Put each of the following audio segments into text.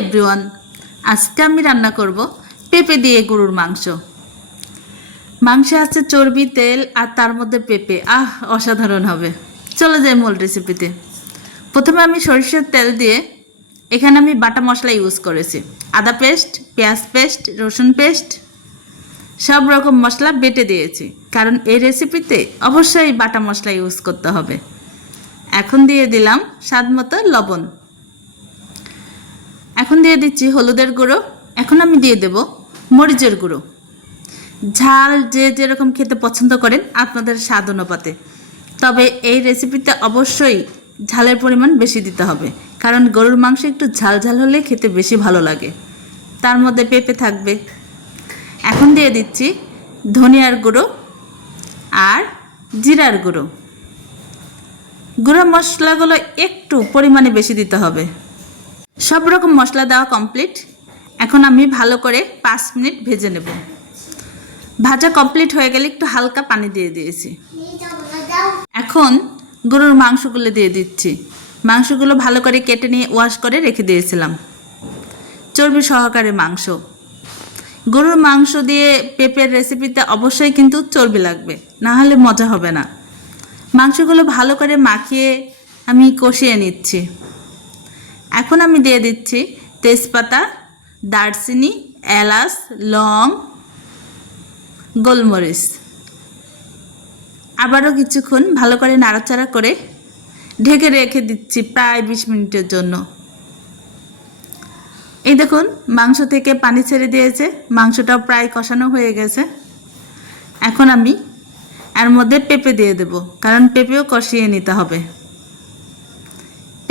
Everyone আজকে আমি রান্না করব পেঁপে দিয়ে গরুর মাংস। মাংসে আছে চর্বি, তেল আর তার মধ্যে পেঁপে। আহ, অসাধারণ হবে। চলে যাই মূল রেসিপিতে প্রথমে আমি সরিষার তেল দিয়ে এখানে আমি বাটা মশলা ইউজ করেছি। আদা পেস্ট পেঁয়াজ পেস্ট রসুন পেস্ট সব রকম মশলা বেটে দিয়েছি। কারণ এই রেসিপিতে অবশ্যই বাটা মশলা ইউজ করতে হবে। এখন দিয়ে দিলাম স্বাদ মতো লবণ। এখন দিয়ে দিচ্ছি হলুদের গুঁড়ো, এখন আমি দিয়ে দেব মরিচের গুঁড়ো। ঝাল যে যেরকম খেতে পছন্দ করেন আপনাদের স্বাদ অনুপাতে। তবে এই রেসিপিতে অবশ্যই ঝালের পরিমাণ বেশি দিতে হবে, কারণ গরুর মাংস একটু ঝাল ঝাল হলে খেতে বেশি ভালো লাগে। তার মধ্যে পেঁপে থাকবে। এখন দিয়ে দিচ্ছি ধনিয়ার গুঁড়ো আর জিরার গুঁড়ো। গুঁড়ো মশলাগুলো একটু পরিমাণে বেশি দিতে হবে। সব রকম মশলা দেওয়া কমপ্লিট এখন আমি ভালো করে পাঁচ মিনিট ভেজে নেব। ভাজা কমপ্লিট হয়ে গেলে একটু হালকা পানি দিয়ে দিয়েছি। এখন গরুর মাংসগুলো দিয়ে দিচ্ছি। মাংসগুলো ভালো করে কেটে নিয়ে ওয়াশ করে রেখে দিয়েছিলাম। চর্বি সহকারে মাংস। গরুর মাংস দিয়ে পেঁপের রেসিপিতে অবশ্যই কিন্তু চর্বি লাগবে, না হলে মজা হবে না। মাংসগুলো ভালো করে মাখিয়ে আমি কষিয়ে নিচ্ছি। এখন আমি দিয়ে দিচ্ছি তেজপাতা, দারচিনি, এলাচ, লং, গোলমরিচ। আবারও কিছুক্ষণ ভালো করে নাড়াচাড়া করে ঢেকে রেখে দিচ্ছি প্রায় বিশ মিনিটের জন্য। এই দেখুন, মাংস থেকে পানি ছেড়ে দিয়েছে, মাংসটাও প্রায় কষানো হয়ে গেছে। এখন আমি এর মধ্যে পেঁপে দিয়ে দেব, কারণ পেঁপেও কষিয়ে নিতে হবে।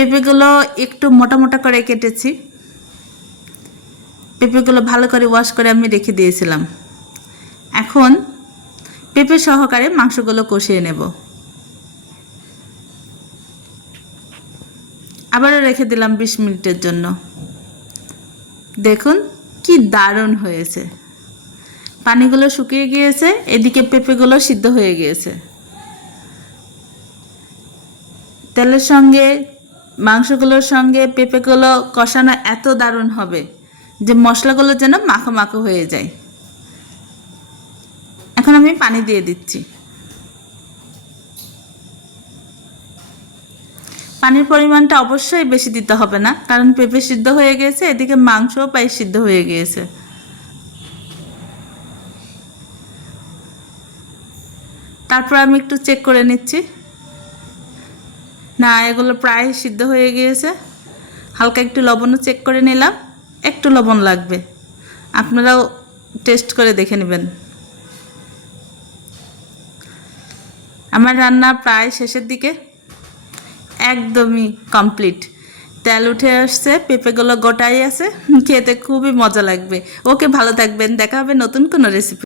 পেঁপেগুলো একটু মোটা মোটা করে কেটেছি। পেঁপেগুলো ভালো করে ওয়াশ করে আমি রেখে দিয়েছিলাম। এখন পেঁপে সহকারে মাংসগুলো কষিয়ে নেব। আবারও রেখে দিলাম বিশ মিনিটের জন্য। দেখুন কি দারুণ হয়েছে। পানিগুলো শুকিয়ে গিয়েছে, এদিকে পেঁপেগুলো সিদ্ধ হয়ে গিয়েছে। তেলের সঙ্গে মাংসগুলোর সঙ্গে পেঁপেগুলো কষানো এত দারুণ হবে যে মশলাগুলো যেন মাখো মাখো হয়ে যায়। এখন আমি পানি দিয়ে দিচ্ছি। পানির পরিমাণটা অবশ্যই বেশি দিতে হবে না, কারণ পেঁপে সিদ্ধ হয়ে গিয়েছে এদিকে মাংসও প্রায় সিদ্ধ হয়ে গিয়েছে। তারপর আমি একটু চেক করে নিচ্ছি। না, এগুলো প্রায় সিদ্ধ হয়ে গিয়েছে। হালকা একটু লবণও চেক করে নিলাম, একটু লবণ লাগবে। আপনারাও টেস্ট করে দেখে নেবেন। আমার রান্না প্রায় শেষের দিকে, একদমই কমপ্লিট তেল উঠে আসছে, পেঁপেগুলো গোটাই আছে, খেতে খুবই মজা লাগবে। ওকে ভালো থাকবেন, দেখা হবে নতুন কোনো রেসিপি